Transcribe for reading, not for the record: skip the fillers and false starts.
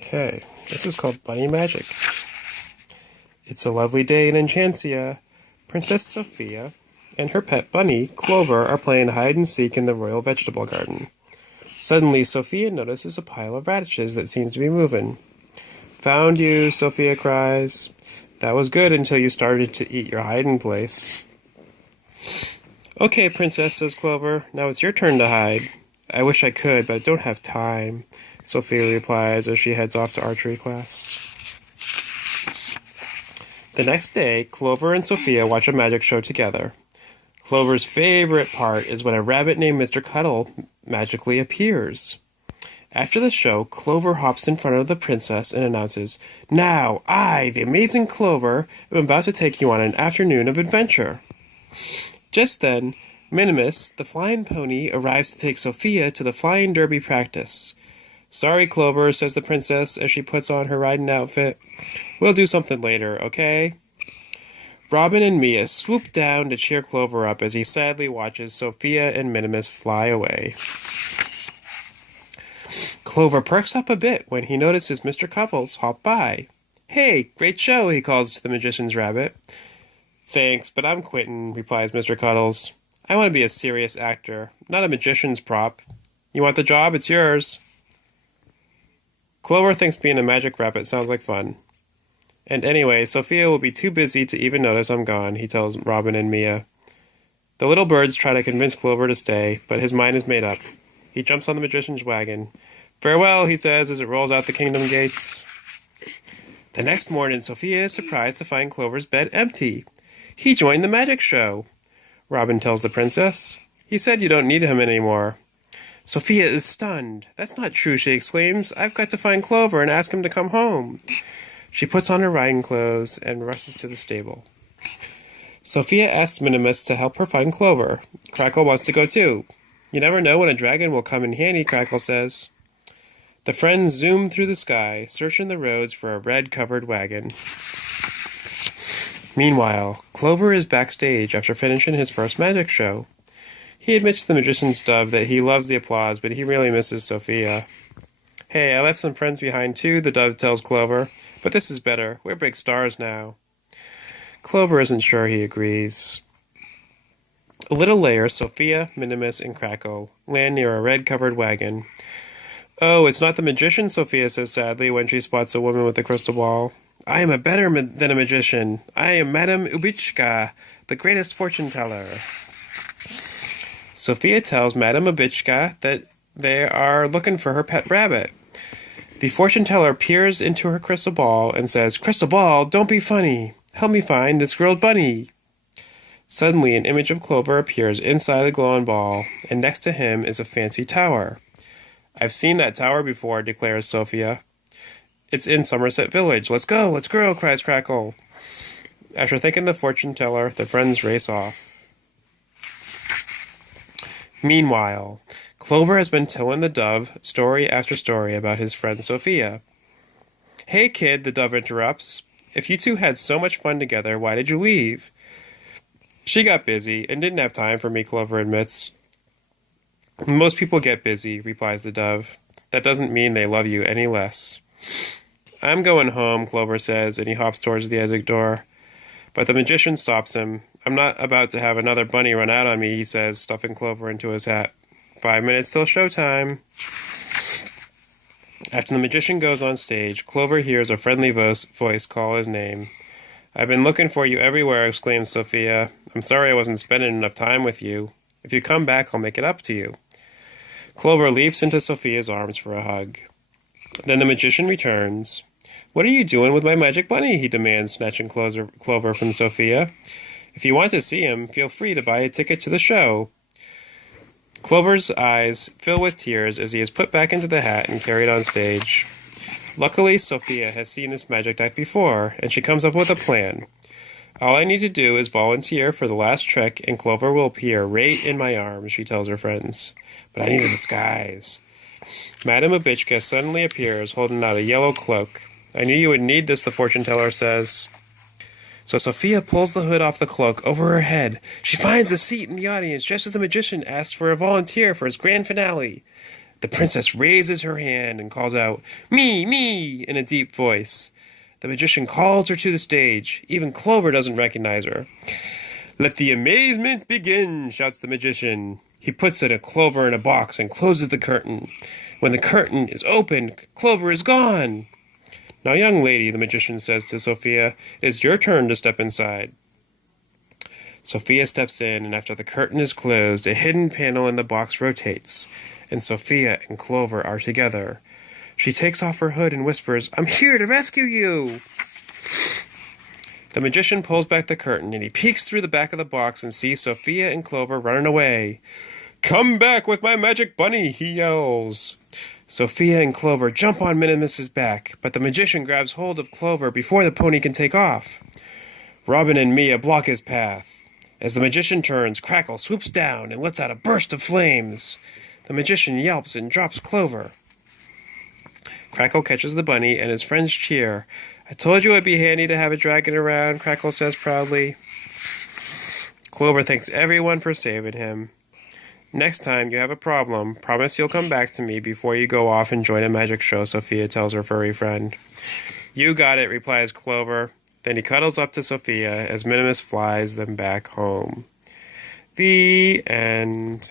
Okay, this is called Bunny Magic. It's a lovely day in Enchantia. Princess Sofia and her pet bunny, Clover, are playing hide and seek in the royal vegetable garden. Suddenly, Sophia notices a pile of radishes that seems to be moving. Found you, Sophia cries. That was good until you started to eat your hiding place. Okay, Princess, says Clover. Now it's your turn to hide. I wish I could, but I don't have time, Sophia replies as she heads off to archery class. The next day, Clover and Sophia watch a magic show together. Clover's favorite part is when a rabbit named Mr. Cuddle magically appears. After the show, Clover hops in front of the princess and announces, "Now, I, the amazing Clover, am about to take you on an afternoon of adventure." Just then, Minimus, the flying pony, arrives to take Sophia to the flying derby practice. "Sorry, Clover," says the princess as she puts on her riding outfit. "We'll do something later, okay?" Robin and Mia swoop down to cheer Clover up as he sadly watches Sophia and Minimus fly away. Clover perks up a bit when he notices Mr. Cuffles hop by. "Hey, great show," he calls to the magician's rabbit. "Thanks, but I'm quitting," replies Mr. Cuddles. "I want to be a serious actor, not a magician's prop. You want the job? It's yours." Clover thinks being a magic rabbit sounds like fun. "And anyway, Sophia will be too busy to even notice I'm gone," he tells Robin and Mia. The little birds try to convince Clover to stay, but his mind is made up. He jumps on the magician's wagon. "Farewell," he says as it rolls out the kingdom gates. The next morning, Sophia is surprised to find Clover's bed empty. "He joined the magic show," Robin tells the princess. "He said you don't need him anymore." Sophia is stunned. "That's not true," she exclaims. "I've got to find Clover and ask him to come home." She puts on her riding clothes and rushes to the stable. Sophia asks Minimus to help her find Clover. Crackle wants to go too. "You never know when a dragon will come in handy," Crackle says. The friends zoom through the sky, searching the roads for a red-covered wagon. Meanwhile, Clover is backstage after finishing his first magic show. He admits to the magician's dove that he loves the applause, but he really misses Sophia. "Hey, I left some friends behind too," the dove tells Clover. "But this is better. We're big stars now." Clover isn't sure he agrees. A little later, Sophia, Minimus, and Crackle land near a red-covered wagon. "Oh, it's not the magician," Sophia says sadly when she spots a woman with a crystal ball. "I am better than a magician. I am Madame Ubichka, the greatest fortune-teller." Sophia tells Madame Ubichka that they are looking for her pet rabbit. The fortune-teller peers into her crystal ball and says, "Crystal ball, don't be funny. Help me find this grilled bunny." Suddenly, an image of Clover appears inside the glowing ball, and next to him is a fancy tower. "I've seen that tower before," declares Sophia. "It's in Somerset Village. Let's go, cries Crackle. After thanking the fortune-teller, the friends race off. Meanwhile, Clover has been telling the dove story after story about his friend Sophia. "Hey, kid," the dove interrupts. "If you two had so much fun together, why did you leave?" "She got busy and didn't have time for me," Clover admits. "Most people get busy," replies the dove. "That doesn't mean they love you any less." "I'm going home," Clover says, and he hops towards the exit door. But the magician stops him. "I'm not about to have another bunny run out on me," he says, stuffing Clover into his hat. 5 minutes till showtime. After the magician goes on stage, Clover hears a friendly voice call his name. "I've been looking for you everywhere," exclaims Sophia. "I'm sorry I wasn't spending enough time with you. If you come back, I'll make it up to you." Clover leaps into Sophia's arms for a hug. Then the magician returns. "What are you doing with my magic bunny?" he demands, snatching Clover from Sophia. "If you want to see him, feel free to buy a ticket to the show." Clover's eyes fill with tears as he is put back into the hat and carried on stage. Luckily, Sophia has seen this magic act before, and she comes up with a plan. "All I need to do is volunteer for the last trick, and Clover will appear right in my arms," she tells her friends. "But I need a disguise." Madame Ubichka suddenly appears, holding out a yellow cloak. "I knew you would need this," the fortune-teller says. So Sophia pulls the hood off the cloak over her head. She finds a seat in the audience just as the magician asks for a volunteer for his grand finale. The The princess raises her hand and calls out, "Me, me," in a deep voice. The magician calls her to the stage. Even Clover doesn't recognize her. "Let the amazement begin," shouts the magician. He puts Clover in a box and closes the curtain. When the curtain is opened, Clover is gone. "Now, young lady," the magician says to Sophia, "it is your turn to step inside." Sophia steps in, and after the curtain is closed, a hidden panel in the box rotates, and Sophia and Clover are together. She takes off her hood and whispers, "I'm here to rescue you!" The magician pulls back the curtain, and he peeks through the back of the box and sees Sophia and Clover running away. "Come back with my magic bunny," he yells. Sophia and Clover jump on Minimiss's back, but the magician grabs hold of Clover before the pony can take off. Robin and Mia block his path. As the magician turns, Crackle swoops down and lets out a burst of flames. The magician yelps and drops Clover. Crackle catches the bunny, and his friends cheer. "I told you it'd be handy to have a dragon around," Crackle says proudly. Clover thanks everyone for saving him. "Next time you have a problem, promise you'll come back to me before you go off and join a magic show," Sophia tells her furry friend. "You got it," replies Clover. Then he cuddles up to Sophia as Minimus flies them back home. The end.